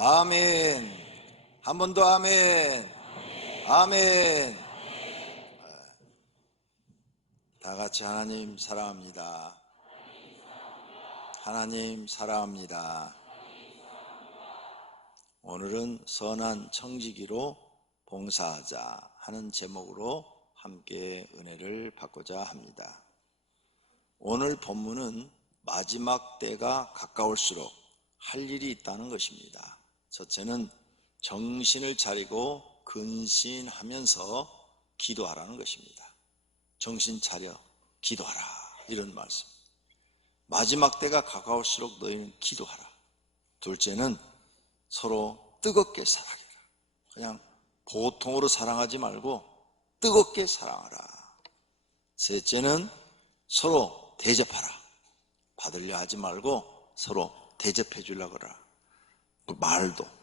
아멘. 한 번 더 아멘. 아멘. 다 같이 하나님 사랑합니다. 하나님 사랑합니다. 오늘은 선한 청지기로 봉사하자 하는 제목으로 함께 은혜를 받고자 합니다. 오늘 본문은 마지막 때가 가까울수록 할 일이 있다는 것입니다. 첫째는 정신을 차리고 근신하면서 기도하라는 것입니다. 정신 차려 기도하라, 이런 말씀. 마지막 때가 가까울수록 너희는 기도하라. 둘째는 서로 뜨겁게 사랑해라. 그냥 보통으로 사랑하지 말고 뜨겁게 사랑하라. 셋째는 서로 대접하라. 받으려 하지 말고 서로 대접해 주려고 하라.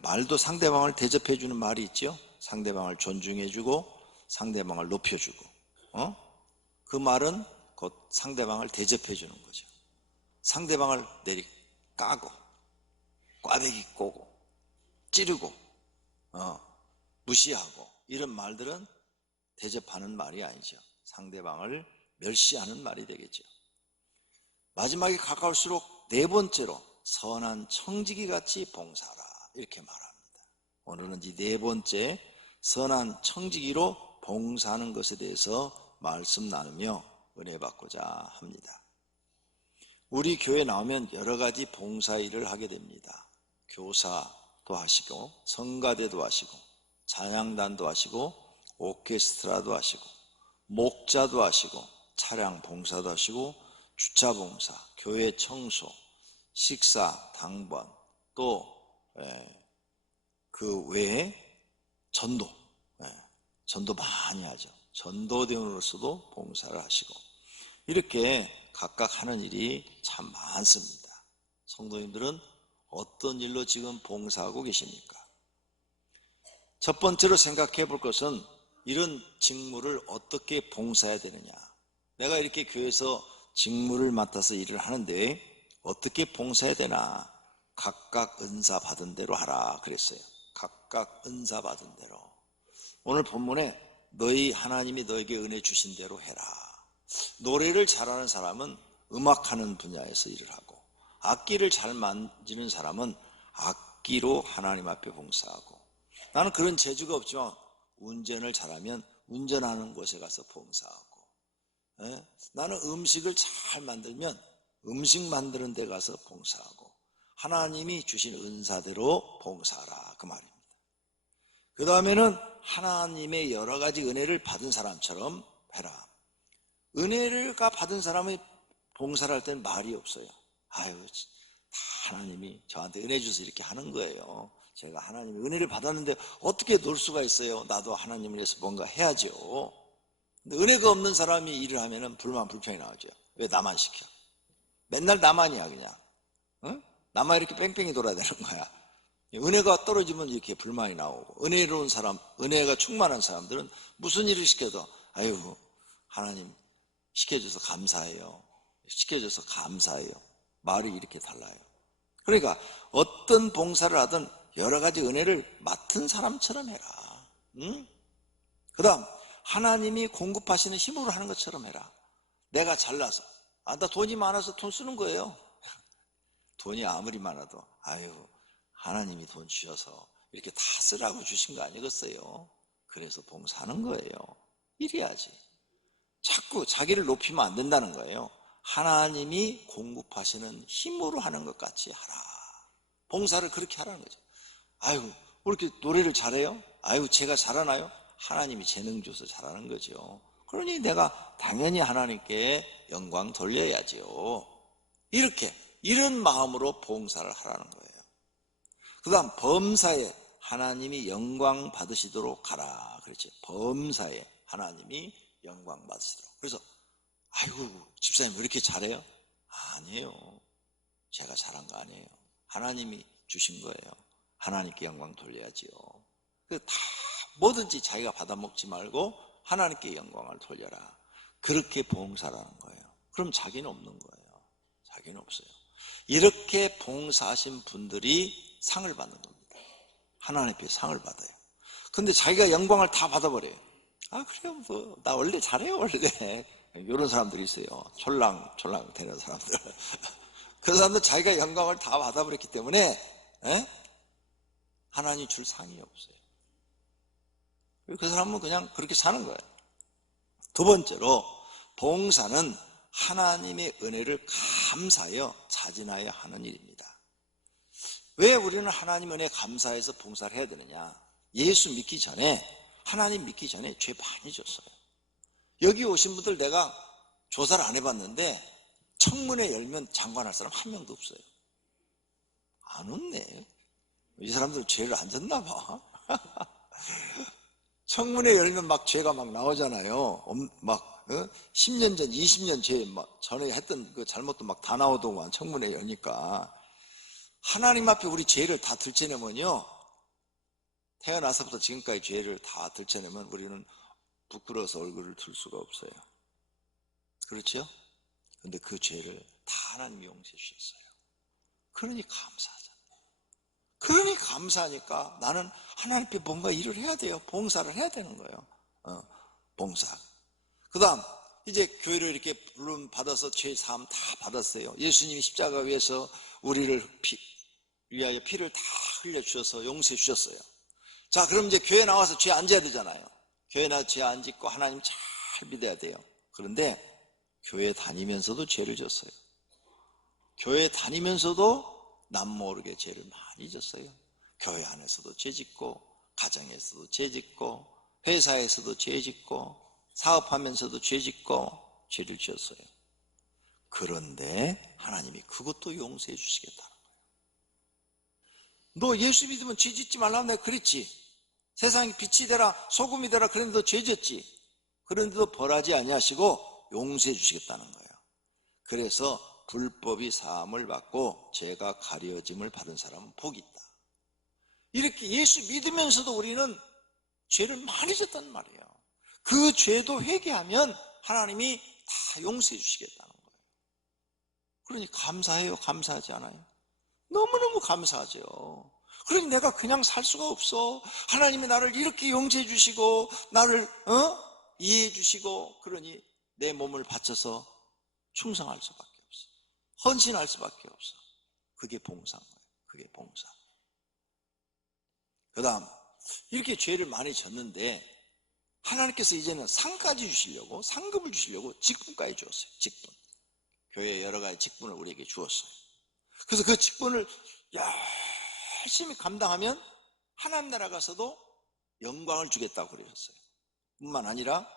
말도 상대방을 대접해 주는 말이 있죠. 상대방을 존중해 주고 상대방을 높여 주고, 그 말은 곧 상대방을 대접해 주는 거죠. 상대방을 까고 꽈배기 꼬고 찌르고 무시하고 이런 말들은 대접하는 말이 아니죠. 상대방을 멸시하는 말이 되겠죠. 마지막에 가까울수록 네 번째로 선한 청지기 같이 봉사하라, 이렇게 말합니다. 오늘은 이 네 번째 선한 청지기로 봉사하는 것에 대해서 말씀 나누며 은혜 받고자 합니다. 우리 교회 나오면 여러 가지 봉사 일을 하게 됩니다. 교사도 하시고 성가대도 하시고 찬양단도 하시고 오케스트라도 하시고 목자도 하시고 차량 봉사도 하시고 주차 봉사, 교회 청소, 식사, 당번, 또 그 외에 전도 많이 하죠. 전도대원으로서도 봉사를 하시고, 이렇게 각각 하는 일이 참 많습니다. 성도님들은 어떤 일로 지금 봉사하고 계십니까? 첫 번째로 생각해 볼 것은 이런 직무를 어떻게 봉사해야 되느냐. 내가 이렇게 교회에서 직무를 맡아서 일을 하는데 어떻게 봉사해야 되나. 각각 은사 받은 대로 하라 그랬어요. 각각 은사 받은 대로. 오늘 본문에 너희 하나님이 너에게 은혜 주신 대로 해라. 노래를 잘하는 사람은 음악하는 분야에서 일을 하고, 악기를 잘 만지는 사람은 악기로 하나님 앞에 봉사하고, 나는 그런 재주가 없지만 운전을 잘하면 운전하는 곳에 가서 봉사하고, 나는 음식을 잘 만들면 음식 만드는 데 가서 봉사하고, 하나님이 주신 은사대로 봉사하라, 그 말입니다. 그 다음에는 하나님의 여러 가지 은혜를 받은 사람처럼 해라. 은혜가 받은 사람이 봉사를 할 때는 말이 없어요. 아유, 다 하나님이 저한테 은혜 주셔서 이렇게 하는 거예요. 제가 하나님의 은혜를 받았는데 어떻게 놀 수가 있어요. 나도 하나님을 위해서 뭔가 해야죠. 근데 은혜가 없는 사람이 일을 하면 불만 불평이 나오죠. 왜 나만 시켜? 맨날 나만이야 그냥. 나만 이렇게 뺑뺑이 돌아야 되는 거야. 은혜가 떨어지면 이렇게 불만이 나오고, 은혜로운 사람, 은혜가 충만한 사람들은 무슨 일을 시켜도 아유, 하나님 시켜줘서 감사해요. 시켜줘서 감사해요. 말이 이렇게 달라요. 그러니까 어떤 봉사를 하든 여러 가지 은혜를 맡은 사람처럼 해라. 그 다음, 하나님이 공급하시는 힘으로 하는 것처럼 해라. 내가 잘나서, 나 돈이 많아서 돈 쓰는 거예요. 돈이 아무리 많아도 아유, 하나님이 돈 주셔서 이렇게 다 쓰라고 주신 거 아니겠어요? 그래서 봉사하는 거예요. 이래야지. 자꾸 자기를 높이면 안 된다는 거예요. 하나님이 공급하시는 힘으로 하는 것 같이 하라. 봉사를 그렇게 하라는 거죠. 아유, 왜 이렇게 노래를 잘해요? 아유, 제가 잘하나요? 하나님이 재능 줘서 잘하는 거죠. 그러니 내가 당연히 하나님께 영광 돌려야죠. 이런 마음으로 봉사를 하라는 거예요. 그 다음, 범사에 하나님이 영광 받으시도록 가라. 그렇지. 범사에 하나님이 영광 받으시도록. 그래서 아이고, 집사님 왜 이렇게 잘해요? 아니에요. 제가 잘한 거 아니에요. 하나님이 주신 거예요. 하나님께 영광 돌려야지요. 다 뭐든지 자기가 받아먹지 말고 하나님께 영광을 돌려라. 그렇게 봉사라는 거예요. 그럼 자기는 없는 거예요. 자기는 없어요. 이렇게 봉사하신 분들이 상을 받는 겁니다. 하나님 앞에 상을 받아요. 근데 자기가 영광을 다 받아버려요. 그래요, 뭐, 나 원래 잘해요, 원래. 이런 사람들이 있어요. 촐랑촐랑 되는 사람들. 그 사람들 자기가 영광을 다 받아버렸기 때문에, 하나님 줄 상이 없어요. 그 사람은 그냥 그렇게 사는 거예요. 두 번째로, 봉사는 하나님의 은혜를 감사하여 자진하여 하는 일입니다. 왜 우리는 하나님 은혜에 감사해서 봉사를 해야 되느냐? 예수 믿기 전에, 하나님 믿기 전에 죄 많이 졌어요. 여기 오신 분들 내가 조사를 안 해봤는데 청문회 열면 장관할 사람 한 명도 없어요. 안 웃네. 이 사람들 죄를 안 졌나 봐. 청문회 열면 막 죄가 막 나오잖아요. 막 10년 전, 20년 죄 막 전에 했던 그 잘못도 막 다 나오더구만. 청문회 여니까 하나님 앞에 우리 죄를 다 들춰내면요, 태어나서부터 지금까지 죄를 다 들춰내면 우리는 부끄러워서 얼굴을 들 수가 없어요. 그렇죠? 근데 그 죄를 다 하나님이 용서해 주셨어요. 그러니 감사하잖아요. 그러니 감사하니까 나는 하나님께 뭔가 일을 해야 돼요. 봉사를 해야 되는 거예요. 봉사. 그 다음 이제 교회를 이렇게 부름 받아서 죄 사함 다 받았어요. 예수님이 십자가 위에서 우리를 위하여 피를 다 흘려주셔서 용서해 주셨어요. 자, 그럼 이제 교회 나와서 죄 안 져야 되잖아요. 교회 나와서 죄 안 짓고 하나님 잘 믿어야 돼요. 그런데 교회 다니면서도 죄를 졌어요. 교회 다니면서도 남 모르게 죄를 많이 졌어요. 교회 안에서도 죄 짓고, 가정에서도 죄 짓고, 회사에서도 죄 짓고, 사업하면서도 죄 짓고, 죄를 지었어요. 그런데 하나님이 그것도 용서해 주시겠다는 거예요. 너 예수 믿으면 죄 짓지 말라고 내가 그랬지. 세상에 빛이 되라, 소금이 되라, 그런데도 죄 짓지. 그런데도 벌하지 아니하시고 용서해 주시겠다는 거예요. 그래서 불법이 사함을 받고 죄가 가려짐을 받은 사람은 복이 있다. 이렇게 예수 믿으면서도 우리는 죄를 많이 졌단 말이에요. 그 죄도 회개하면 하나님이 다 용서해 주시겠다는 거예요. 그러니 감사해요? 감사하지 않아요? 너무너무 감사하죠. 그러니 내가 그냥 살 수가 없어. 하나님이 나를 이렇게 용서해 주시고 나를 이해해 주시고, 그러니 내 몸을 바쳐서 충성할 수밖에 없어. 헌신할 수밖에 없어. 그게 봉사인 거예요. 그게 봉사. 그 다음 이렇게 죄를 많이 졌는데 하나님께서 이제는 상까지 주시려고, 상급을 주시려고 직분까지 주었어요. 직분. 교회에 여러 가지 직분을 우리에게 주었어요. 그래서 그 직분을 열심히 감당하면 하나님 나라 가서도 영광을 주겠다고 그러셨어요. 뿐만 아니라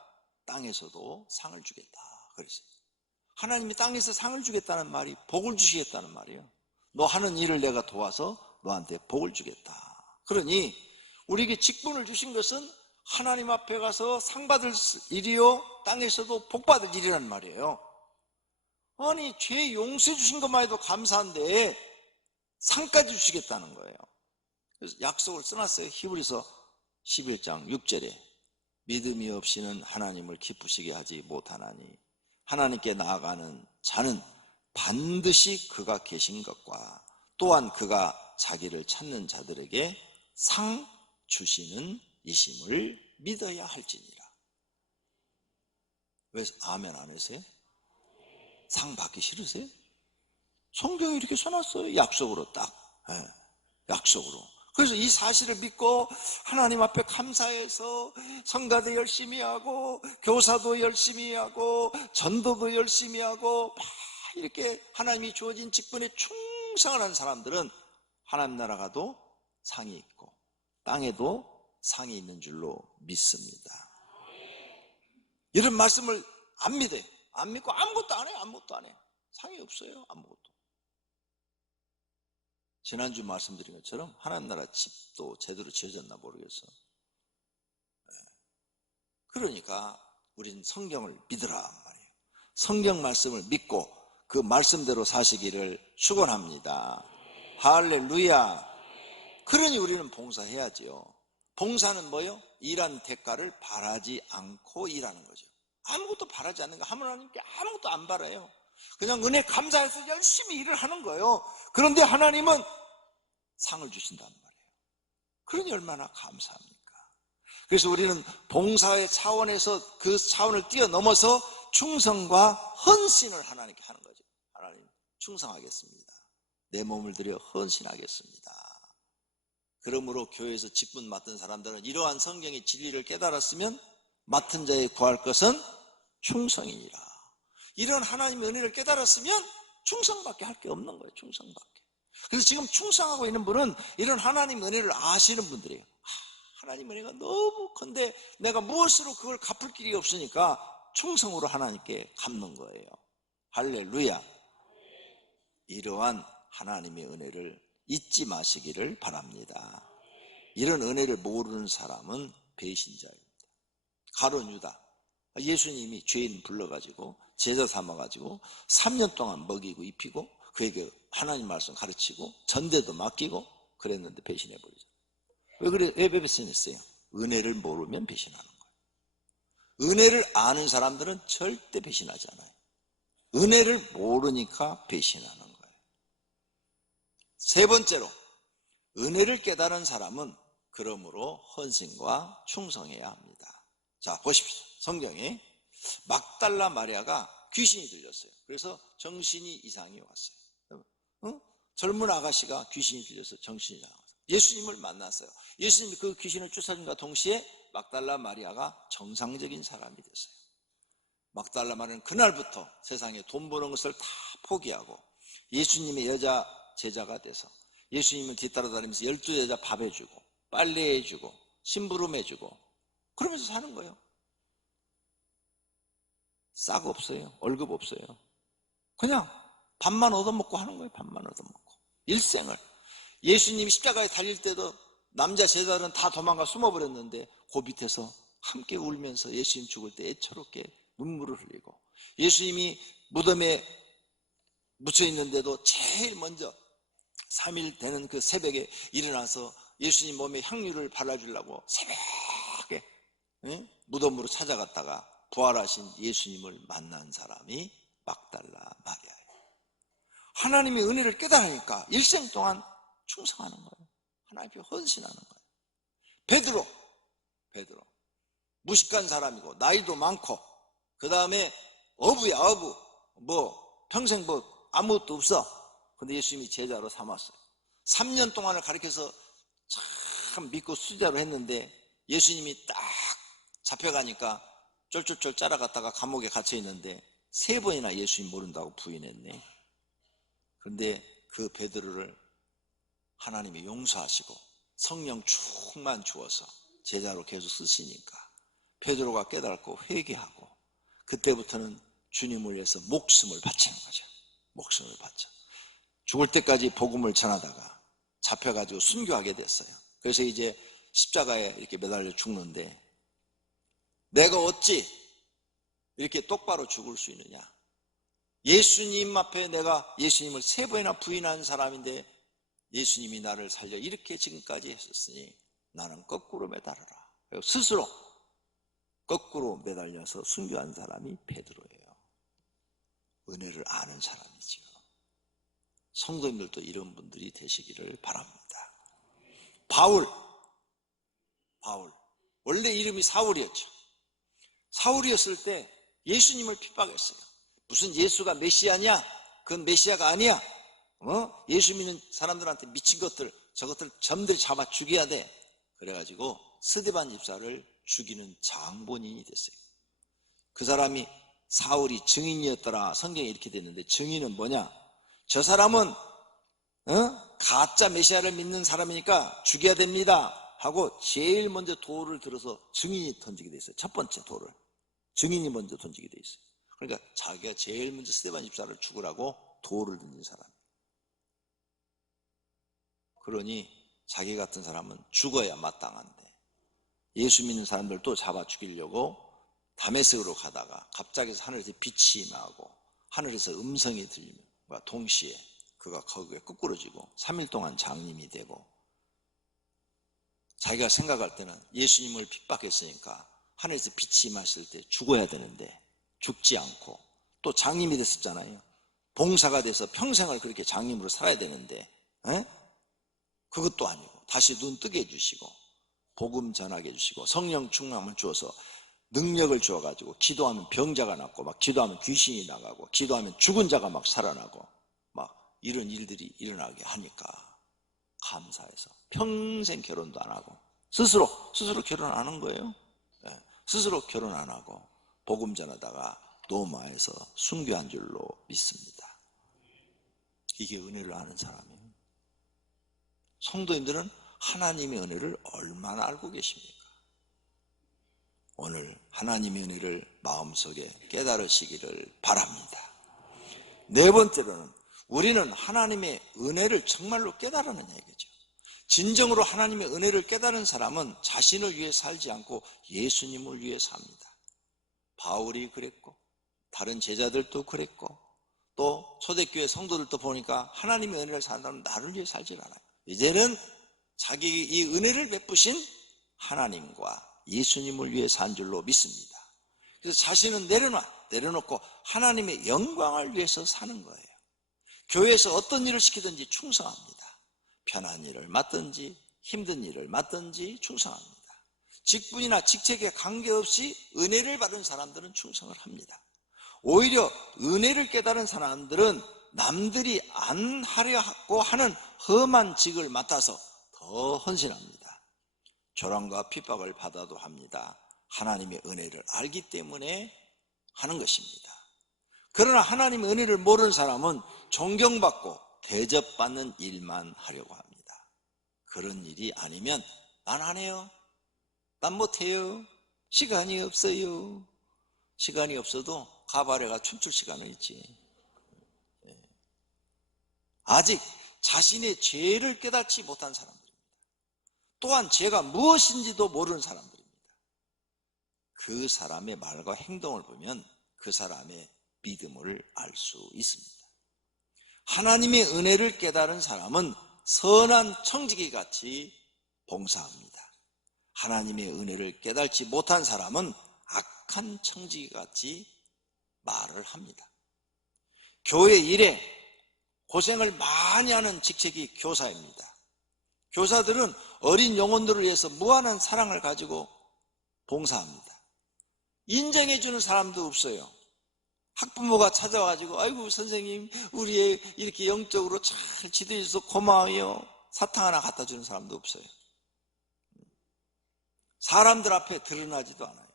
땅에서도 상을 주겠다 그랬어요. 하나님이 땅에서 상을 주겠다는 말이 복을 주시겠다는 말이에요. 너 하는 일을 내가 도와서 너한테 복을 주겠다. 그러니 우리에게 직분을 주신 것은 하나님 앞에 가서 상 받을 일이요, 땅에서도 복 받을 일이란 말이에요. 아니, 죄 용서해 주신 것만 해도 감사한데 상까지 주시겠다는 거예요. 그래서 약속을 써놨어요. 히브리서 11장 6절에 믿음이 없이는 하나님을 기쁘시게 하지 못하나니 하나님께 나아가는 자는 반드시 그가 계신 것과 또한 그가 자기를 찾는 자들에게 상 주시는 이심을 믿어야 할지니라. 왜 아멘 안 하세요? 상 받기 싫으세요? 성경에 이렇게 써놨어요. 약속으로 딱. 약속으로. 그래서 이 사실을 믿고 하나님 앞에 감사해서 성가도 열심히 하고 교사도 열심히 하고 전도도 열심히 하고 막 이렇게 하나님이 주어진 직분에 충성을 한 사람들은 하나님 나라 가도 상이 있고 땅에도 상이 있는 줄로 믿습니다. 이런 말씀을 안 믿어요. 안 믿고 아무것도 안 해요. 아무것도 안 해요. 상이 없어요. 아무것도. 지난주 말씀드린 것처럼 하나님 나라 집도 제대로 지어졌나 모르겠어. 그러니까 우린 성경을 믿으라 말이에요. 성경 말씀을 믿고 그 말씀대로 사시기를 축원합니다. 할렐루야. 그러니 우리는 봉사해야지요. 봉사는 뭐요? 일한 대가를 바라지 않고 일하는 거죠. 아무것도 바라지 않는 거. 하나님께 아무것도 안 바라요. 그냥 은혜 감사해서 열심히 일을 하는 거예요. 그런데 하나님은 상을 주신단 말이에요. 그러니 얼마나 감사합니까? 그래서 우리는 봉사의 차원에서 그 차원을 뛰어넘어서 충성과 헌신을 하나님께 하는 거죠. 하나님 충성하겠습니다. 내 몸을 들여 헌신하겠습니다. 그러므로 교회에서 직분 맡은 사람들은 이러한 성경의 진리를 깨달았으면 맡은 자에 구할 것은 충성이니라. 이런 하나님의 은혜를 깨달았으면 충성밖에 할 게 없는 거예요. 충성밖에. 그래서 지금 충성하고 있는 분은 이런 하나님 은혜를 아시는 분들이에요. 하나님 은혜가 너무 큰데 내가 무엇으로 그걸 갚을 길이 없으니까 충성으로 하나님께 갚는 거예요. 할렐루야. 이러한 하나님의 은혜를 잊지 마시기를 바랍니다. 이런 은혜를 모르는 사람은 배신자입니다. 가룟 유다, 예수님이 죄인 불러가지고 제자 삼아가지고 3년 동안 먹이고 입히고 그에게 하나님 말씀 가르치고 전대도 맡기고 그랬는데 배신해버리죠. 왜 그래? 왜 배신했어요? 은혜를 모르면 배신하는 거예요. 은혜를 아는 사람들은 절대 배신하지 않아요. 은혜를 모르니까 배신하는 거예요. 세 번째로, 은혜를 깨달은 사람은 그러므로 헌신과 충성해야 합니다. 자, 보십시오. 성경에 막달라 마리아가 귀신이 들렸어요. 그래서 정신이 이상이 왔어요. 젊은 아가씨가 귀신이 들려서 정신이 이상이 왔어요. 예수님을 만났어요. 예수님이 그 귀신을 쫓아준과 동시에 막달라 마리아가 정상적인 사람이 됐어요. 막달라 마리아는 그날부터 세상에 돈 버는 것을 다 포기하고 예수님의 여자 제자가 돼서 예수님을 뒤따라다니면서 12여자 밥 해주고 빨래 해주고 심부름 해주고 그러면서 사는 거예요. 싹 없어요. 월급 없어요. 그냥 밥만 얻어먹고 하는 거예요. 밥만 얻어먹고. 일생을. 예수님이 십자가에 달릴 때도 남자 제자들은 다 도망가 숨어버렸는데 그 밑에서 함께 울면서 예수님 죽을 때 애처롭게 눈물을 흘리고 예수님이 무덤에 묻혀 있는데도 제일 먼저 3일 되는 그 새벽에 일어나서 예수님 몸에 향유를 발라주려고 새벽에 무덤으로 찾아갔다가 부활하신 예수님을 만난 사람이 막달라 마리아예요. 하나님의 은혜를 깨달으니까 일생 동안 충성하는 거예요. 하나님께 헌신하는 거예요. 베드로 무식한 사람이고 나이도 많고 그 다음에 어부야 어부 평생 아무것도 없어. 근데 예수님이 제자로 삼았어요. 3년 동안을 가르쳐서 참 믿고 수제자로 했는데 예수님이 딱 잡혀가니까 쫄쫄쫄 짜라갔다가 감옥에 갇혀 있는데 3번이나 예수님 모른다고 부인했네. 그런데 그 베드로를 하나님이 용서하시고 성령 충만 주어서 제자로 계속 쓰시니까 베드로가 깨닫고 회개하고 그때부터는 주님을 위해서 목숨을 바치는 거죠. 목숨을 바쳐. 죽을 때까지 복음을 전하다가 잡혀가지고 순교하게 됐어요. 그래서 이제 십자가에 이렇게 매달려 죽는데 내가 어찌 이렇게 똑바로 죽을 수 있느냐. 예수님 앞에 내가 예수님을 3번이나 부인한 사람인데 예수님이 나를 살려 이렇게 지금까지 했었으니 나는 거꾸로 매달아라. 스스로 거꾸로 매달려서 순교한 사람이 베드로예요. 은혜를 아는 사람이지요. 성도님들도 이런 분들이 되시기를 바랍니다. 바울 원래 이름이 사울이었죠. 사울이었을 때 예수님을 핍박했어요. 무슨 예수가 메시아냐? 그건 메시아가 아니야. 예수 믿는 사람들한테 미친 것들 저것들 점들이 잡아 죽여야 돼. 그래가지고 스데반 집사를 죽이는 장본인이 됐어요. 그 사람이 사울이 증인이었더라. 성경에 이렇게 됐는데 증인은 뭐냐? 저 사람은 가짜 메시아를 믿는 사람이니까 죽여야 됩니다 하고 제일 먼저 돌을 들어서 증인이 던지게 돼 있어요. 첫 번째 돌을 증인이 먼저 던지게 돼 있어요. 그러니까 자기가 제일 먼저 스데반 집사를 죽으라고 돌을 던진 사람. 그러니 자기 같은 사람은 죽어야 마땅한데 예수 믿는 사람들도 잡아 죽이려고 다메섹으로 가다가 갑자기 하늘에서 빛이 나고 하늘에서 음성이 들리며 동시에 그가 거기에 끄꾸러지고 3일 동안 장님이 되고 자기가 생각할 때는 예수님을 핍박했으니까 하늘에서 빛이 임했을 때 죽어야 되는데 죽지 않고 또 장님이 됐었잖아요. 봉사가 돼서 평생을 그렇게 장님으로 살아야 되는데 그것도 아니고 다시 눈 뜨게 해주시고 복음 전하게 해주시고 성령 충만을 주어서 능력을 주어가지고 기도하면 병자가 낫고 막 기도하면 귀신이 나가고 기도하면 죽은 자가 막 살아나고 막 이런 일들이 일어나게 하니까 감사해서 평생 결혼도 안 하고 스스로 결혼 안 한 거예요. 네. 스스로 결혼 안 하고 복음 전하다가 노마에서 순교한 줄로 믿습니다. 이게 은혜를 아는 사람이에요. 성도님들은 하나님의 은혜를 얼마나 알고 계십니까? 오늘 하나님의 은혜를 마음속에 깨달으시기를 바랍니다. 네 번째로는 우리는 하나님의 은혜를 정말로 깨달으는 얘기죠. 진정으로 하나님의 은혜를 깨달은 사람은 자신을 위해 살지 않고 예수님을 위해 삽니다. 바울이 그랬고 다른 제자들도 그랬고 또 초대교회 성도들도 보니까 하나님의 은혜를 산다면 나를 위해 살지 않아요. 이제는 자기 이 은혜를 베푸신 하나님과 예수님을 위해 산 줄로 믿습니다. 그래서 자신은 내려놓고 하나님의 영광을 위해서 사는 거예요. 교회에서 어떤 일을 시키든지 충성합니다. 편한 일을 맡든지 힘든 일을 맡든지 충성합니다. 직분이나 직책에 관계없이 은혜를 받은 사람들은 충성을 합니다. 오히려 은혜를 깨달은 사람들은 남들이 안 하려고 하는 험한 직을 맡아서 더 헌신합니다. 조롱과 핍박을 받아도 합니다. 하나님의 은혜를 알기 때문에 하는 것입니다. 그러나 하나님의 은혜를 모르는 사람은 존경받고 대접받는 일만 하려고 합니다. 그런 일이 아니면 난 안 해요. 난 못해요. 시간이 없어요. 시간이 없어도 가발에가 춤출 시간은 있지. 아직 자신의 죄를 깨닫지 못한 사람들입니다. 또한 죄가 무엇인지도 모르는 사람들입니다. 그 사람의 말과 행동을 보면 그 사람의 믿음을 알 수 있습니다. 하나님의 은혜를 깨달은 사람은 선한 청지기 같이 봉사합니다. 하나님의 은혜를 깨달지 못한 사람은 악한 청지기 같이 말을 합니다. 교회 일에 고생을 많이 하는 직책이 교사입니다. 교사들은 어린 영혼들을 위해서 무한한 사랑을 가지고 봉사합니다. 인정해주는 사람도 없어요. 학부모가 찾아와가지고 아이고 선생님 우리 애 이렇게 영적으로 잘 지도해줘서 고마워요. 사탕 하나 갖다 주는 사람도 없어요. 사람들 앞에 드러나지도 않아요.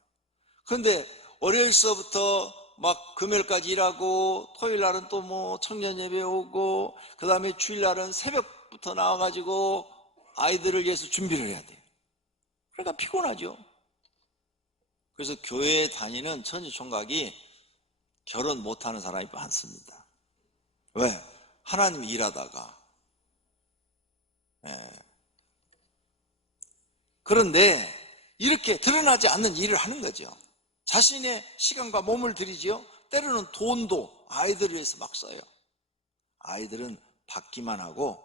그런데 월요일서부터 막 금요일까지 일하고 토요일 날은 또 뭐 청년 예배 오고 그 다음에 주일 날은 새벽부터 나와가지고 아이들을 위해서 준비를 해야 돼요. 그러니까 피곤하죠. 그래서 교회에 다니는 천지총각이 결혼 못하는 사람이 많습니다. 왜? 하나님이 일하다가 그런데 이렇게 드러나지 않는 일을 하는 거죠. 자신의 시간과 몸을 들이지요. 때로는 돈도 아이들을 위해서 막 써요. 아이들은 받기만 하고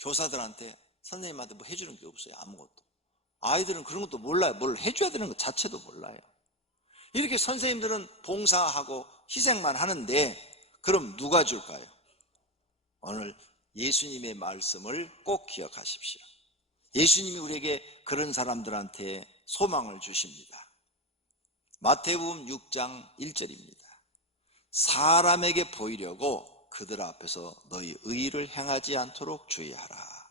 교사들한테 선생님한테 뭐 해주는 게 없어요. 아무것도. 아이들은 그런 것도 몰라요. 뭘 해줘야 되는 것 자체도 몰라요. 이렇게 선생님들은 봉사하고 희생만 하는데 그럼 누가 줄까요? 오늘 예수님의 말씀을 꼭 기억하십시오. 예수님이 우리에게 그런 사람들한테 소망을 주십니다. 마태복음 6장 1절입니다. 사람에게 보이려고 그들 앞에서 너희 의를 행하지 않도록 주의하라.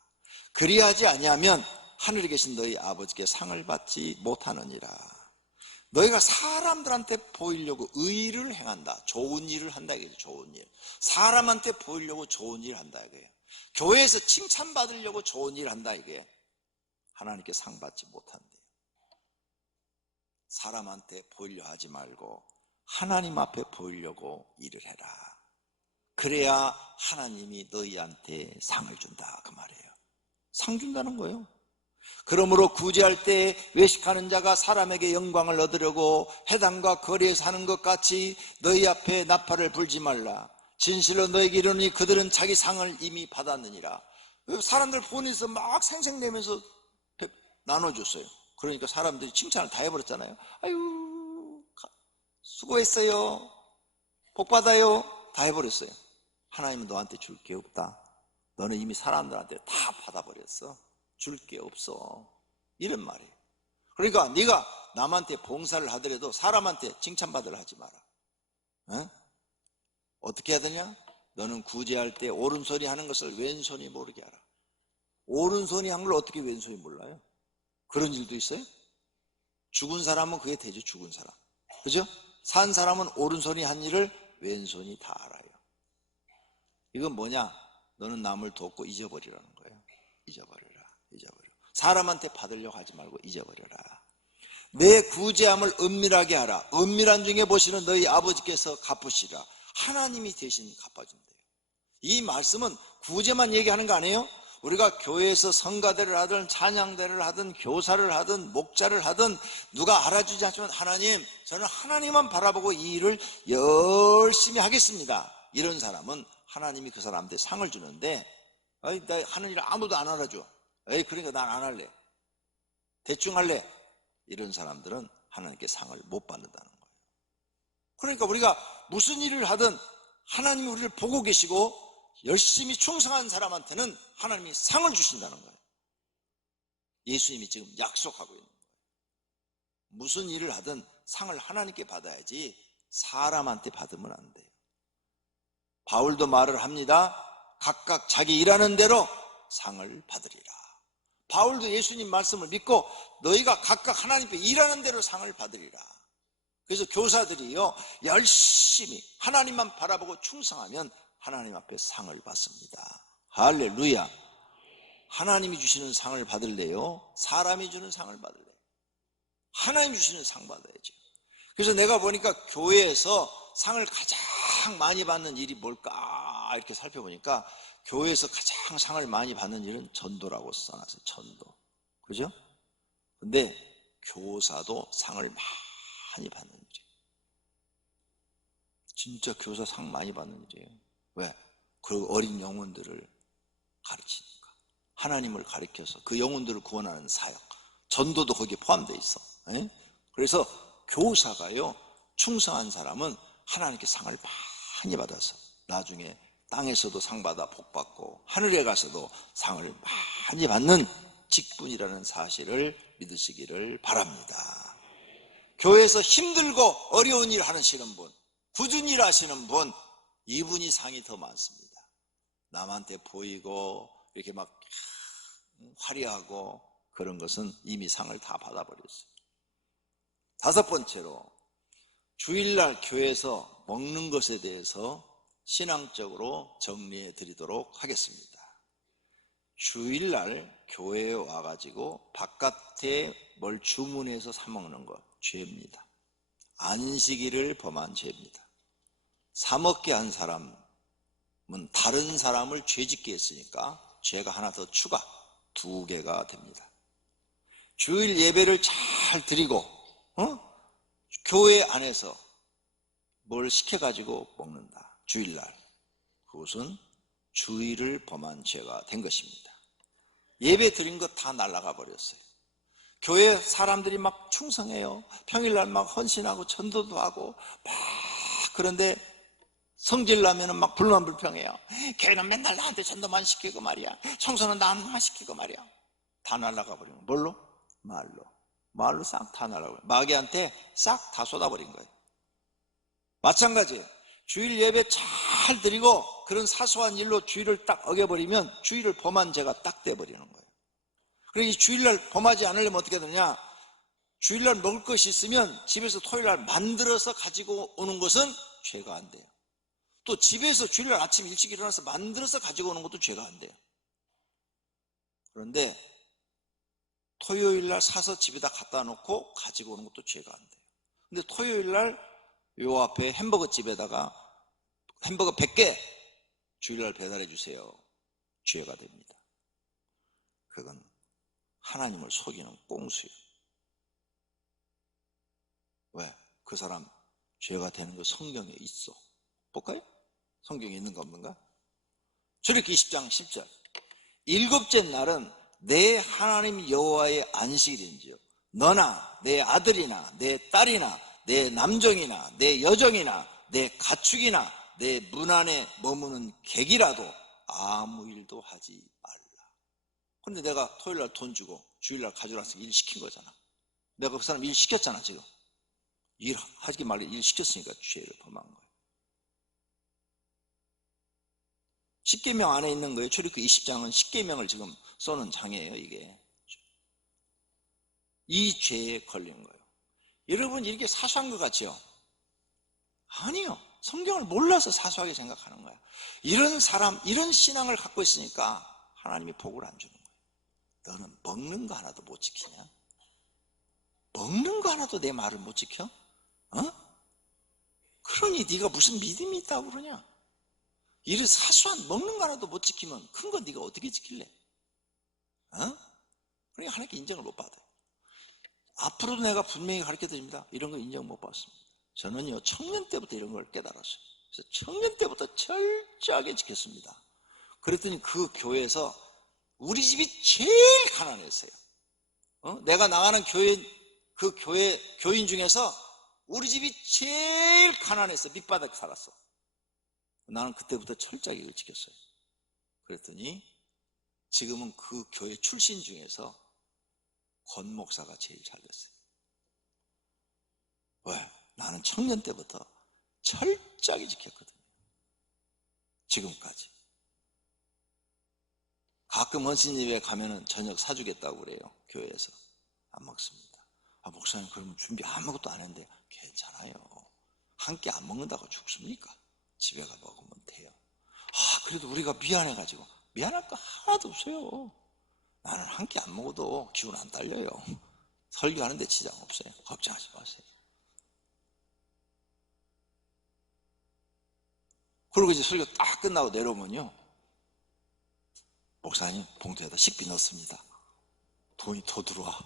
그리하지 아니하면 하늘에 계신 너희 아버지께 상을 받지 못하느니라. 너희가 사람들한테 보이려고 의를 행한다. 좋은 일을 한다 이거죠. 좋은 일. 사람한테 보이려고 좋은 일을 한다 이거예요. 교회에서 칭찬받으려고 좋은 일을 한다 이거예요. 하나님께 상 받지 못한대요. 사람한테 보이려 하지 말고 하나님 앞에 보이려고 일을 해라. 그래야 하나님이 너희한테 상을 준다 그 말이에요. 상 준다는 거예요. 그러므로 구제할 때 외식하는 자가 사람에게 영광을 얻으려고 회당과 거리에서 하는 것 같이 너희 앞에 나팔을 불지 말라. 진실로 너희에게 이르노니 그들은 자기 상을 이미 받았느니라. 사람들 보내서 막 생색내면서 나눠줬어요. 그러니까 사람들이 칭찬을 다 해버렸잖아요. 아유 수고했어요. 복 받아요. 다 해버렸어요. 하나님은 너한테 줄 게 없다. 너는 이미 사람들한테 다 받아버렸어. 줄 게 없어. 이런 말이에요. 그러니까 네가 남한테 봉사를 하더라도 사람한테 칭찬받으려 하지 마라. 어? 어떻게 해야 되냐? 너는 구제할 때 오른손이 하는 것을 왼손이 모르게 하라. 오른손이 한 걸 어떻게 왼손이 몰라요? 그런 일도 있어요? 죽은 사람은 그게 되죠. 죽은 사람. 그죠? 산 사람은 오른손이 한 일을 왼손이 다 알아요. 이건 뭐냐? 너는 남을 돕고 잊어버리라는 거예요. 잊어버려라. 사람한테 받으려고 하지 말고 잊어버려라. 내 구제함을 은밀하게 하라. 은밀한 중에 보시는 너희 아버지께서 갚으시라. 하나님이 대신 갚아준대요. 이 말씀은 구제만 얘기하는 거 아니에요? 우리가 교회에서 성가대를 하든 찬양대를 하든 교사를 하든 목자를 하든 누가 알아주지 않지만 하나님, 저는 하나님만 바라보고 이 일을 열심히 하겠습니다. 이런 사람은 하나님이 그 사람한테 상을 주는데, 나 하는 일 아무도 안 알아줘. 그러니까 난 안 할래. 대충 할래. 이런 사람들은 하나님께 상을 못 받는다는 거예요. 그러니까 우리가 무슨 일을 하든 하나님이 우리를 보고 계시고 열심히 충성한 사람한테는 하나님이 상을 주신다는 거예요. 예수님이 지금 약속하고 있는 거예요. 무슨 일을 하든 상을 하나님께 받아야지 사람한테 받으면 안 돼요. 바울도 말을 합니다. 각각 자기 일하는 대로 상을 받으리라. 바울도 예수님 말씀을 믿고 너희가 각각 하나님께 일하는 대로 상을 받으리라. 그래서 교사들이요, 열심히 하나님만 바라보고 충성하면 하나님 앞에 상을 받습니다. 할렐루야. 하나님이 주시는 상을 받을래요? 사람이 주는 상을 받을래요? 하나님 주시는 상 받아야죠. 그래서 내가 보니까 교회에서 상을 가장 많이 받는 일이 뭘까 이렇게 살펴보니까 교회에서 가장 상을 많이 받는 일은 전도라고 써놨어요. 전도. 그죠? 근데 교사도 상을 많이 받는 일이에요. 진짜 교사 상 많이 받는 일이에요. 왜? 그 어린 영혼들을 가르치니까. 하나님을 가르쳐서 그 영혼들을 구원하는 사역. 전도도 거기에 포함되어 있어. 그래서 교사가요, 충성한 사람은 하나님께 상을 많이 받아서 나중에 땅에서도 상 받아 복 받고 하늘에 가서도 상을 많이 받는 직분이라는 사실을 믿으시기를 바랍니다. 교회에서 힘들고 어려운 일 하시는 분, 굳은 일 하시는 분, 이분이 상이 더 많습니다. 남한테 보이고 이렇게 막 화려하고 그런 것은 이미 상을 다 받아버렸어요. 다섯 번째로, 주일날 교회에서 먹는 것에 대해서 신앙적으로 정리해 드리도록 하겠습니다. 주일날 교회에 와가지고 바깥에 뭘 주문해서 사 먹는 것, 죄입니다. 안식일을 범한 죄입니다. 사 먹게 한 사람은 다른 사람을 죄짓게 했으니까 죄가 하나 더 추가, 2개가 됩니다. 주일 예배를 잘 드리고 교회 안에서 뭘 시켜가지고 먹는다. 주일날. 그것은 주일을 범한 죄가 된 것입니다. 예배 드린 것 다 날아가 버렸어요. 교회 사람들이 막 충성해요. 평일날 막 헌신하고 전도도 하고 막, 그런데 성질 나면은 막 불만불평해요. 교회는 맨날 나한테 전도만 시키고 말이야. 청소는 나만 시키고 말이야. 다 날아가 버린 거예요. 뭘로? 말로 싹 다 날아가 버린 거예요. 마귀한테 싹 다 쏟아버린 거예요. 마찬가지예요. 주일 예배 잘 드리고 그런 사소한 일로 주일을 딱 어겨버리면 주일을 범한 죄가 딱 돼버리는 거예요. 그래서 이 주일날 범하지 않으려면 어떻게 되냐? 주일날 먹을 것이 있으면 집에서 토요일날 만들어서 가지고 오는 것은 죄가 안 돼요. 또 집에서 주일날 아침 일찍 일어나서 만들어서 가지고 오는 것도 죄가 안 돼요. 그런데 토요일날 사서 집에다 갖다 놓고 가지고 오는 것도 죄가 안 돼요. 근데 토요일날 요 앞에 햄버거 집에다가 햄버거 100개 주일날 배달해 주세요. 죄가 됩니다. 그건 하나님을 속이는 꽁수예요. 왜? 그 사람 죄가 되는 거 성경에 있어. 볼까요? 성경에 있는 거 없는가? 출애굽기 20장 10절. 7째 날은 내 하나님 여호와의 안식일인지요. 너나 내 아들이나 내 딸이나 내 남종이나 내 여종이나 내 가축이나 내 문 안에 머무는 객이라도 아무 일도 하지 말라. 근데 내가 토요일날 돈 주고 주일날 가져와서 일 시킨 거잖아. 내가 그 사람 일 시켰잖아. 지금 일 하지 말래 일 시켰으니까 죄를 범한 거예요. 십계명 안에 있는 거예요. 출애굽기 20장은 십계명을 지금 써는 장이에요. 이게 이 죄에 걸린 거예요. 여러분 이렇게 사소한 것 같죠? 아니요. 성경을 몰라서 사소하게 생각하는 거야. 이런 사람, 이런 신앙을 갖고 있으니까 하나님이 복을 안 주는 거예요. 너는 먹는 거 하나도 못 지키냐? 먹는 거 하나도 내 말을 못 지켜? 그러니 네가 무슨 믿음이 있다고 그러냐? 이런 사소한 먹는 거 하나도 못 지키면 큰 건 네가 어떻게 지킬래? 그러니까 하나님께 인정을 못 받아요. 앞으로도 내가 분명히 가르쳐드립니다. 이런 거 인정 못 받습니다. 저는요 청년 때부터 이런 걸 깨달았어요. 그래서 청년 때부터 철저하게 지켰습니다. 그랬더니 그 교회에서 우리 집이 제일 가난했어요. 내가 나가는 그 교회 교인 중에서 우리 집이 제일 가난했어. 밑바닥 살았어. 나는 그때부터 철저하게 이걸 지켰어요. 그랬더니 지금은 그 교회 출신 중에서 권 목사가 제일 잘 됐어요. 왜? 나는 청년 때부터 철저하게 지켰거든요. 지금까지. 가끔 원신예배 가면은 저녁 사주겠다고 그래요. 교회에서. 안 먹습니다. 목사님 그러면 준비 아무것도 안 했는데 괜찮아요. 한 끼 안 먹는다고 죽습니까? 집에 가 먹으면 돼요. 그래도 우리가 미안해가지고 미안할 거 하나도 없어요. 나는 한 끼 안 먹어도 기운 안 딸려요. 설교하는데 지장 없어요. 걱정하지 마세요. 그리고 이제 설교 딱 끝나고 내려오면요, 목사님 봉투에다 식비 넣습니다. 돈이 더 들어와.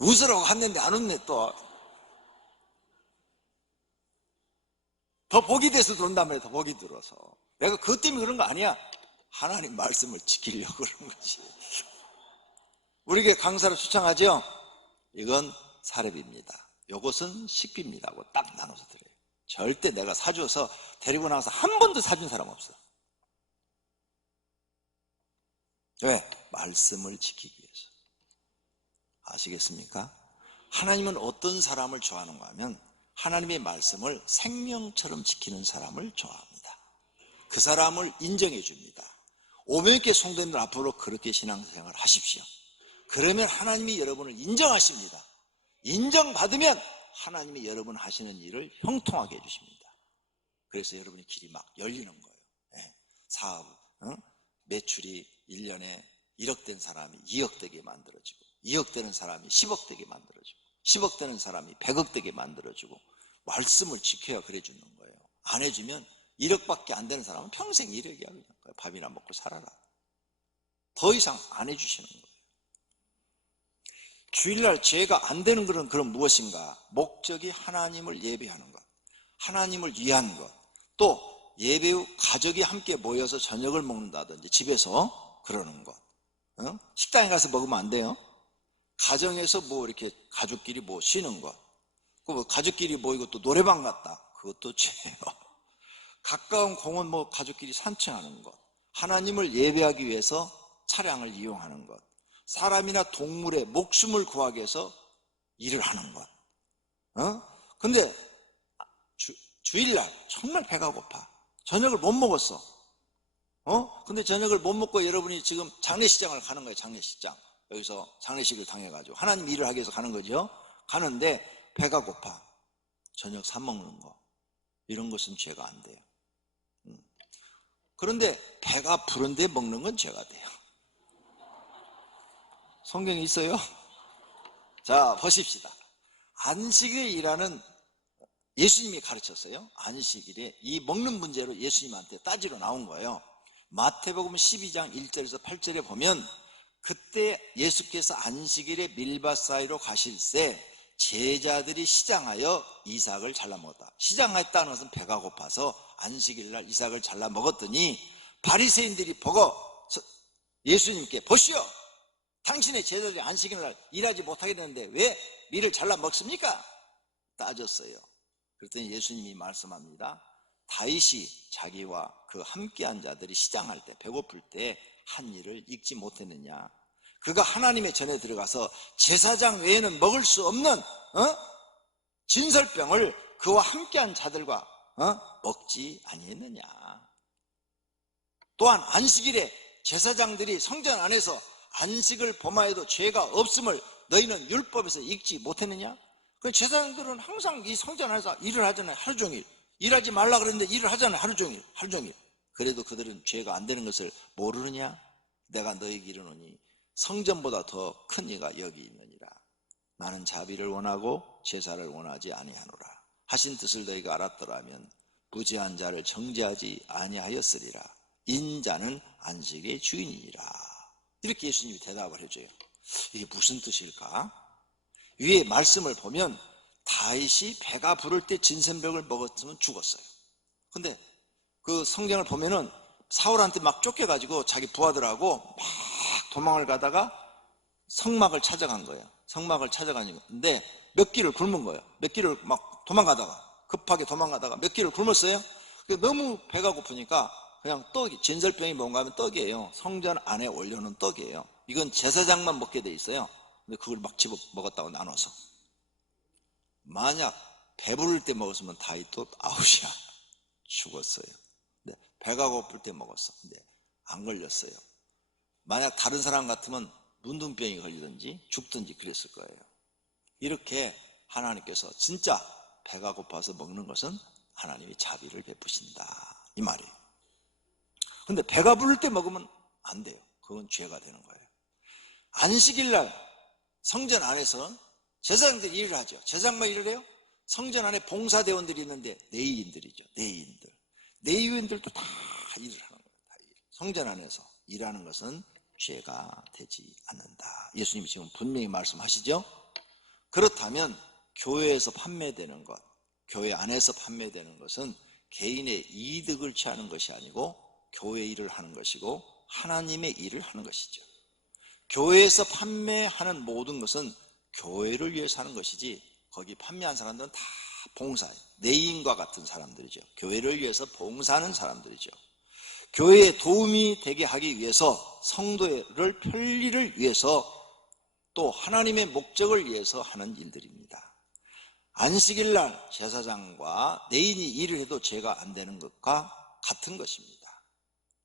웃으라고 했는데 안 웃네. 또 더 복이 돼서 들어온단 말이야. 더 복이 들어서. 내가 그것 때문에 그런 거 아니야. 하나님 말씀을 지키려고 그런 거지. 우리 교회 강사로 추천하죠. 이건 사례비입니다. 이것은 식비입니다 하고 딱 나눠서 드려요. 절대 내가 사줘서 데리고 나와서 한 번도 사준 사람 없어요. 왜? 말씀을 지키기 위해서. 아시겠습니까? 하나님은 어떤 사람을 좋아하는가 하면 하나님의 말씀을 생명처럼 지키는 사람을 좋아합니다. 그 사람을 인정해 줍니다. 오명교회 성도님들 앞으로 그렇게 신앙생활을 하십시오. 그러면 하나님이 여러분을 인정하십니다. 인정받으면 하나님이 여러분 하시는 일을 형통하게 해주십니다. 그래서 여러분의 길이 막 열리는 거예요. 사업, 매출이 1년에 1억 된 사람이 2억 되게 만들어지고, 2억 되는 사람이 10억 되게 만들어지고, 10억 되는 사람이 100억 되게 만들어지고. 말씀을 지켜야 그래 주는 거예요. 안 해주면 1억밖에 안 되는 사람은 평생 1억이야. 그냥 밥이나 먹고 살아라. 더 이상 안 해주시는 거예요. 주일날 죄가 안 되는 것은 그럼 무엇인가? 목적이 하나님을 예배하는 것, 하나님을 위한 것, 또 예배 후 가족이 함께 모여서 저녁을 먹는다든지 집에서 그러는 것. 식당에 가서 먹으면 안 돼요. 가정에서 뭐 이렇게 가족끼리 뭐 쉬는 것, 가족끼리 모이고 또 노래방 갔다, 그것도 죄예요. 가까운 공원 뭐 가족끼리 산책하는 것, 하나님을 예배하기 위해서 차량을 이용하는 것, 사람이나 동물의 목숨을 구하기 위해서 일을 하는 것. 근데 주일날 정말 배가 고파. 저녁을 못 먹었어. 근데 저녁을 못 먹고 여러분이 지금 장례식장을 가는 거예요. 장례식장. 여기서 장례식을 당해가지고 하나님 일을 하기 위해서 가는 거죠. 가는데 배가 고파. 저녁 사 먹는 거, 이런 것은 죄가 안 돼요. 그런데 배가 부른데 먹는 건 죄가 돼요. 성경에 있어요. 자, 보십시다. 안식일이라는 예수님이 가르쳤어요. 안식일에 이 먹는 문제로 예수님한테 따지러 나온 거예요. 마태복음 12장 1절에서 8절에 보면, 그때 예수께서 안식일에 밀밭 사이로 가실새 제자들이 시장하여 이삭을 잘라 먹었다. 시장했다는 것은 배가 고파서 안식일날 이삭을 잘라 먹었더니 바리새인들이 보고 예수님께, 보시오, 당신의 제자들이 안식일날 일하지 못하게 되는데 왜 밀을 잘라 먹습니까? 따졌어요. 그랬더니 예수님이 말씀합니다. 다윗이 자기와 그 함께한 자들이 시장할 때, 배고플 때 한 일을 잊지 못했느냐. 그가 하나님의 전에 들어가서 제사장 외에는 먹을 수 없는 진설병을 그와 함께한 자들과 먹지 아니했느냐. 또한 안식일에 제사장들이 성전 안에서 안식을 범하여도 죄가 없음을 너희는 율법에서 읽지 못했느냐. 그 제사장들은 항상 이 성전 안에서 일을 하잖아요. 하루 종일. 일하지 말라 그랬는데 일을 하잖아요. 하루 종일. 그래도 그들은 죄가 안 되는 것을 모르느냐. 내가 너에게 이르노니 성전보다 더 큰 이가 여기 있느니라. 나는 자비를 원하고 제사를 원하지 아니하노라. 하신 뜻을 너희가 알았더라면 부재한 자를 정죄하지 아니하였으리라. 인자는 안식의 주인이니라. 이렇게 예수님이 대답을 해줘요. 이게 무슨 뜻일까? 위에 말씀을 보면 다윗이 배가 부를 때 진선벽을 먹었으면 죽었어요. 근데 그 성경을 보면은 사울한테 막 쫓겨가지고 자기 부하들하고 막 도망을 가다가 성막을 찾아간 거예요. 성막을 찾아가는데 몇 길을 굶은 거예요. 몇 길을 막 도망가다가, 급하게 도망가다가 몇 길을 굶었어요. 너무 배가 고프니까 그냥 떡이, 진설병이 뭔가 하면 떡이에요. 성전 안에 올려놓은 떡이에요. 이건 제사장만 먹게 돼 있어요. 근데 그걸 막 집어 먹었다고 나눠서. 만약 배부를 때 먹었으면 다윗도 아웃이야. 죽었어요. 근데 배가 고플 때 먹었어. 근데 안 걸렸어요. 만약 다른 사람 같으면 문둥병이 걸리든지 죽든지 그랬을 거예요. 이렇게 하나님께서 진짜 배가 고파서 먹는 것은 하나님이 자비를 베푸신다, 이 말이에요. 근데 배가 부를 때 먹으면 안 돼요. 그건 죄가 되는 거예요. 안식일날 성전 안에서 제사장들이 일을 하죠. 제사장만 일을 해요? 성전 안에 봉사대원들이 있는데 내의인들이죠. 내의인들도 다 일을 하는 거예요. 다 일. 성전 안에서 일하는 것은 죄가 되지 않는다. 예수님이 지금 분명히 말씀하시죠. 그렇다면 교회에서 판매되는 것, 교회 안에서 판매되는 것은 개인의 이득을 취하는 것이 아니고 교회 일을 하는 것이고 하나님의 일을 하는 것이죠. 교회에서 판매하는 모든 것은 교회를 위해서 하는 것이지, 거기 판매한 사람들은 다 봉사예요. 내인과 같은 사람들이죠. 교회를 위해서 봉사하는 사람들이죠. 교회에 도움이 되게 하기 위해서, 성도를 편리를 위해서, 또 하나님의 목적을 위해서 하는 일들입니다. 안식일날 제사장과 내인이 일을 해도 죄가 안 되는 것과 같은 것입니다.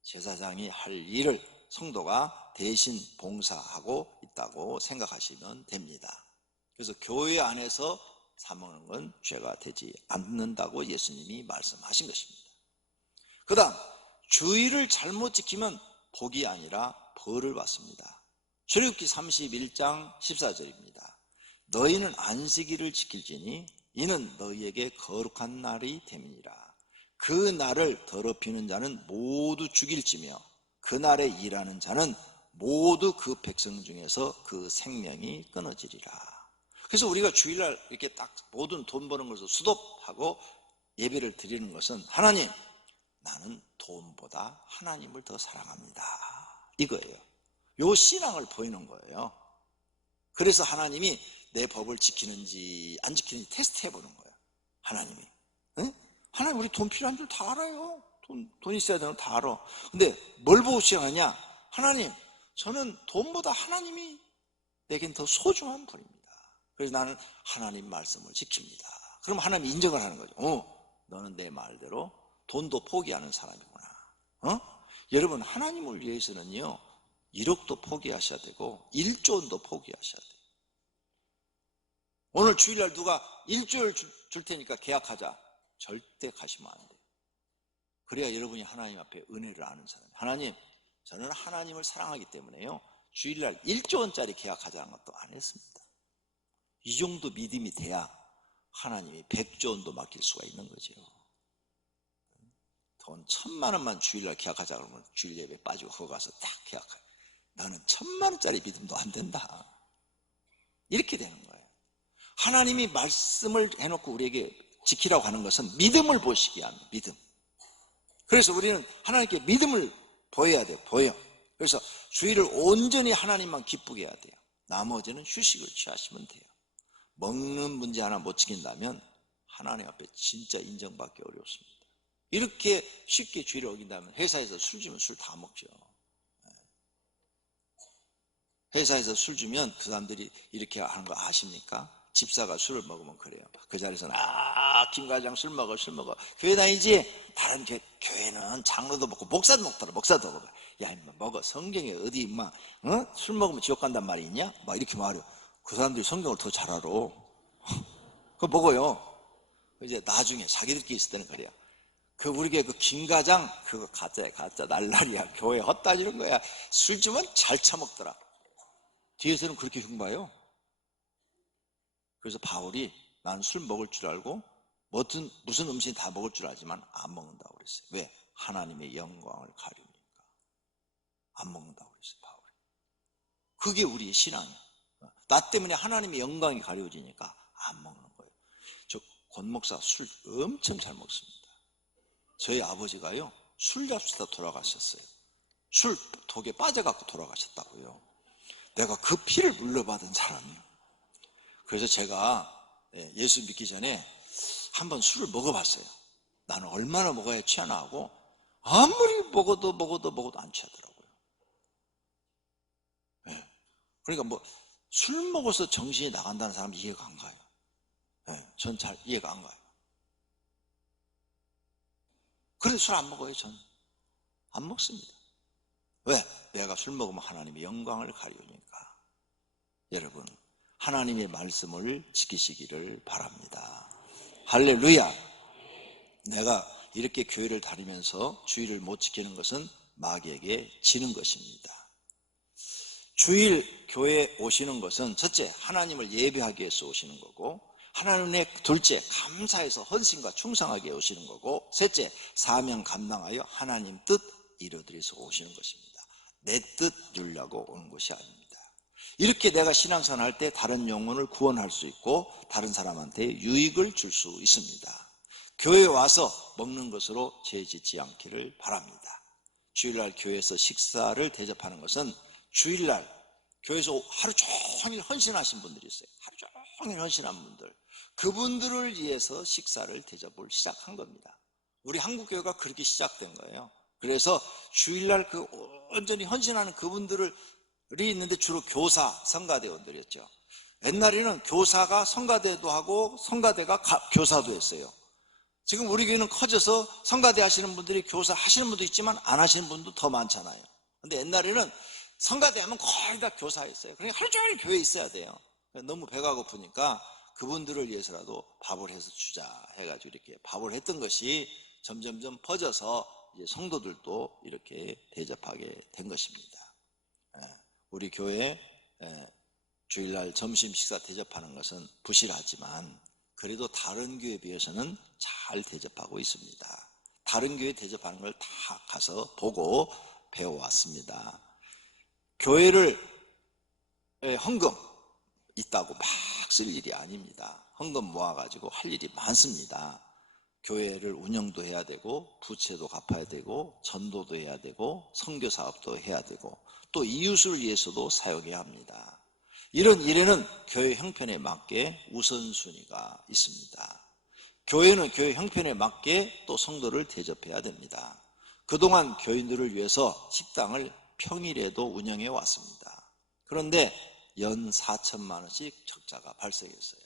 제사장이 할 일을 성도가 대신 봉사하고 있다고 생각하시면 됩니다. 그래서 교회 안에서 사먹는 건 죄가 되지 않는다고 예수님이 말씀하신 것입니다. 그 다음, 주의를 잘못 지키면 복이 아니라 벌을 받습니다. 출애굽기 31장 14절입니다. 너희는 안식일을 지킬지니 이는 너희에게 거룩한 날이 됨이니라. 그 날을 더럽히는 자는 모두 죽일지며 그 날에 일하는 자는 모두 그 백성 중에서 그 생명이 끊어지리라. 그래서 우리가 주일날 이렇게 딱 모든 돈 버는 것을 수독하고 예배를 드리는 것은, 하나님, 나는 돈보다 하나님을 더 사랑합니다, 이거예요. 요 신앙을 보이는 거예요. 그래서 하나님이 내 법을 지키는지 안 지키는지 테스트 해보는 거예요. 하나님이. 응? 하나님, 우리 돈 필요한 줄 다 알아요. 돈 있어야 되는 거 다 알아. 근데 뭘 보고 시작하냐? 하나님, 저는 돈보다 하나님이 내겐 더 소중한 분입니다. 그래서 나는 하나님 말씀을 지킵니다. 그럼 하나님이 인정을 하는 거죠. 너는 내 말대로 돈도 포기하는 사람이구나. 여러분, 하나님을 위해서는요, 1억도 포기하셔야 되고 1조 원도 포기하셔야 돼요. 오늘 주일날 누가 1조를 줄 테니까 계약하자, 절대 가시면 안 돼요. 그래야 여러분이 하나님 앞에 은혜를 아는 사람이에요. 하나님, 저는 하나님을 사랑하기 때문에요, 주일날 1조 원짜리 계약하자는 것도 안 했습니다. 이 정도 믿음이 돼야 하나님이 100조 원도 맡길 수가 있는 거죠. 돈 1000만 원만 주일날 계약하자 그러면 주일 예배 빠지고 거기 가서 딱 계약해. 나는 1000만 원짜리 믿음도 안 된다. 이렇게 되는 거예요. 하나님이 말씀을 해놓고 우리에게 지키라고 하는 것은 믿음을 보시기 합니다. 믿음. 그래서 우리는 하나님께 믿음을 보여야 돼요. 보여. 그래서 주일을 온전히 하나님만 기쁘게 해야 돼요. 나머지는 휴식을 취하시면 돼요. 먹는 문제 하나 못 지킨다면 하나님 앞에 진짜 인정받기 어렵습니다. 이렇게 쉽게 주의를 어긴다면 회사에서 술 주면 술 다 먹죠. 회사에서 술 주면 그 사람들이 이렇게 하는 거 아십니까? 집사가 술을 먹으면 그래요. 그 자리에서는 김 과장 술 먹어 술 먹어. 교회 다니지? 다른 교회는 장로도 먹고 목사도 먹더라. 목사도 먹어. 야 임마 먹어. 성경에 어디 임마 술 먹으면 지옥 간단 말이 있냐? 막 이렇게 말해요. 그 사람들이 성경을 더 잘 알아. 그거 먹어요. 이제 나중에 자기들끼리 있을 때는 그래요. 우리 교회 김 과장 그거 가짜야 가짜 날라리야. 교회 헛다니는 거야. 술 주면 잘 처먹더라. 뒤에서는 그렇게 흉봐요. 그래서 바울이 나는 술 먹을 줄 알고 무슨 음식 다 먹을 줄 알지만 안 먹는다고 그랬어요. 왜? 하나님의 영광을 가리우니까 안 먹는다고 그랬어요. 바울이. 그게 우리의 신앙이에요. 나 때문에 하나님의 영광이 가려워지니까 안 먹는 거예요. 저 권 목사 술 엄청 잘 먹습니다. 저희 아버지가요 술 잡수다 돌아가셨어요. 술 독에 빠져갖고 돌아가셨다고요. 내가 그 피를 물려받은 사람이에요. 그래서 제가 예수 믿기 전에 한번 술을 먹어봤어요. 나는 얼마나 먹어야 취하나 하고 아무리 먹어도 안 취하더라고요. 그러니까 뭐 술 먹어서 정신이 나간다는 사람 이해가 안 가요. 전 잘 이해가 안 가요. 그래서 술 안 먹어요. 전 안 먹습니다. 왜? 내가 술 먹으면 하나님의 영광을 가리우니까. 여러분 하나님의 말씀을 지키시기를 바랍니다. 할렐루야. 내가 이렇게 교회를 다니면서 주일을 못 지키는 것은 마귀에게 지는 것입니다. 주일 교회에 오시는 것은 첫째 하나님을 예배하기 위해서 오시는 거고, 하나님의 둘째 감사해서 헌신과 충성하게 오시는 거고, 셋째 사명 감당하여 하나님 뜻 이루기 위해서 오시는 것입니다. 내 뜻 이루려고 오는 것이 아닙니다. 이렇게 내가 신앙생활 할 때 다른 영혼을 구원할 수 있고 다른 사람한테 유익을 줄 수 있습니다. 교회에 와서 먹는 것으로 죄 짓지 않기를 바랍니다. 주일날 교회에서 식사를 대접하는 것은 주일날 교회에서 하루 종일 헌신하신 분들이 있어요. 하루 종일 헌신한 분들, 그분들을 위해서 식사를 대접을 시작한 겁니다. 우리 한국교회가 그렇게 시작된 거예요. 그래서 주일날 온전히 헌신하는 그분들을 있는데 주로 교사, 성가대원들이었죠. 옛날에는 교사가 성가대도 하고 성가대가 교사도 했어요. 지금 우리 교회는 커져서 성가대 하시는 분들이 교사 하시는 분도 있지만 안 하시는 분도 더 많잖아요. 근데 옛날에는 성가대 하면 거의 다 교사였어요. 그러니까 하루 종일 교회에 있어야 돼요. 너무 배가 고프니까 그분들을 위해서라도 밥을 해서 주자 해가지고 이렇게 밥을 했던 것이 점점점 퍼져서 이제 성도들도 이렇게 대접하게 된 것입니다. 우리 교회 주일날 점심 식사 대접하는 것은 부실하지만 그래도 다른 교회에 비해서는 잘 대접하고 있습니다. 다른 교회 대접하는 걸 다 가서 보고 배워왔습니다. 교회를 헌금 있다고 막 쓸 일이 아닙니다. 헌금 모아가지고 할 일이 많습니다. 교회를 운영도 해야 되고 부채도 갚아야 되고 전도도 해야 되고 선교사업도 해야 되고 또 이웃을 위해서도 사용해야 합니다. 이런 일에는 교회 형편에 맞게 우선순위가 있습니다. 교회는 교회 형편에 맞게 또 성도를 대접해야 됩니다. 그동안 교인들을 위해서 식당을 평일에도 운영해 왔습니다. 그런데 연 4천만 원씩 적자가 발생했어요.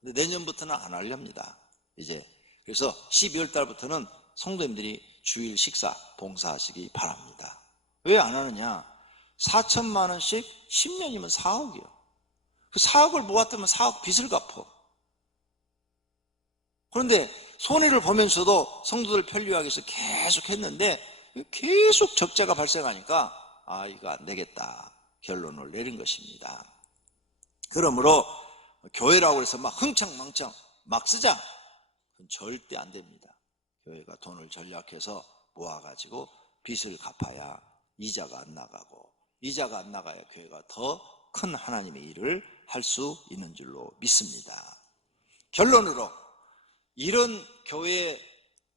근데 내년부터는 안 하렵니다. 이제 그래서 12월 달부터는 성도님들이 주일 식사 봉사하시기 바랍니다. 왜 안 하느냐? 4천만 원씩 10년이면 4억이요. 그 4억을 모았다면 4억 빚을 갚어. 그런데 손해를 보면서도 성도들 편리하기 위해서 계속 했는데 계속 적자가 발생하니까 이거 안 되겠다 결론을 내린 것입니다. 그러므로 교회라고 해서 막 흥청망청 막 쓰자, 그건 절대 안 됩니다. 교회가 돈을 전략해서 모아가지고 빚을 갚아야 이자가 안 나가고, 이자가 안 나가야 교회가 더 큰 하나님의 일을 할 수 있는 줄로 믿습니다. 결론으로 이런 교회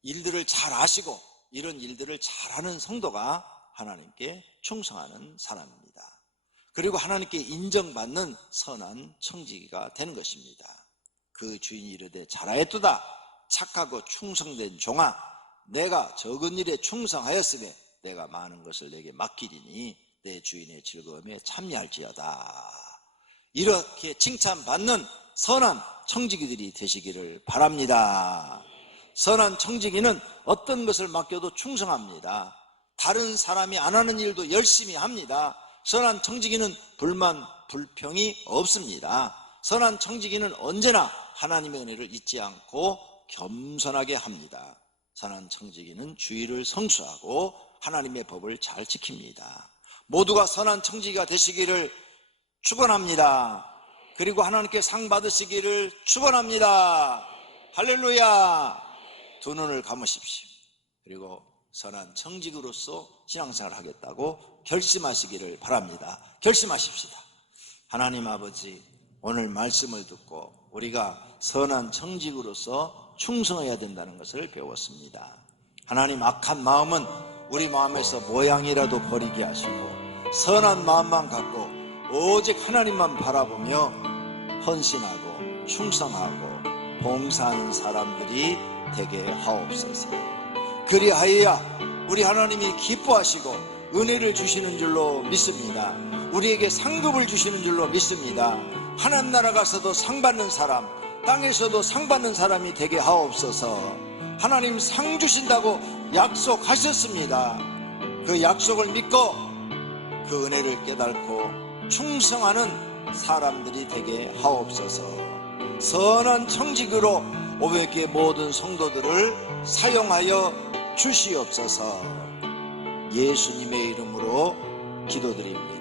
일들을 잘 아시고 이런 일들을 잘하는 성도가 하나님께 충성하는 사람입니다. 그리고 하나님께 인정받는 선한 청지기가 되는 것입니다. 그 주인이 이르되 잘하였도다 착하고 충성된 종아, 내가 적은 일에 충성하였으며 내가 많은 것을 내게 맡기리니 내 주인의 즐거움에 참여할지어다. 이렇게 칭찬받는 선한 청지기들이 되시기를 바랍니다. 선한 청지기는 어떤 것을 맡겨도 충성합니다. 다른 사람이 안 하는 일도 열심히 합니다. 선한 청지기는 불만, 불평이 없습니다. 선한 청지기는 언제나 하나님의 은혜를 잊지 않고 겸손하게 합니다. 선한 청지기는 주의를 성수하고 하나님의 법을 잘 지킵니다. 모두가 선한 청지기가 되시기를 축원합니다. 그리고 하나님께 상 받으시기를 축원합니다. 할렐루야. 두 눈을 감으십시오. 그리고 선한 청지기로서 신앙생활을 하겠다고 결심하시기를 바랍니다. 결심하십시다. 하나님 아버지, 오늘 말씀을 듣고 우리가 선한 청지기로서 충성해야 된다는 것을 배웠습니다. 하나님, 악한 마음은 우리 마음에서 모양이라도 버리게 하시고 선한 마음만 갖고 오직 하나님만 바라보며 헌신하고 충성하고 봉사하는 사람들이 되게 하옵소서. 그리하여야 우리 하나님이 기뻐하시고 은혜를 주시는 줄로 믿습니다. 우리에게 상급을 주시는 줄로 믿습니다. 하나님 나라 가서도 상 받는 사람, 땅에서도 상 받는 사람이 되게 하옵소서. 하나님 상 주신다고 약속하셨습니다. 그 약속을 믿고 그 은혜를 깨닫고 충성하는 사람들이 되게 하옵소서. 선한 청지기로 500개 모든 성도들을 사용하여 주시옵소서. 예수님의 이름으로 기도드립니다.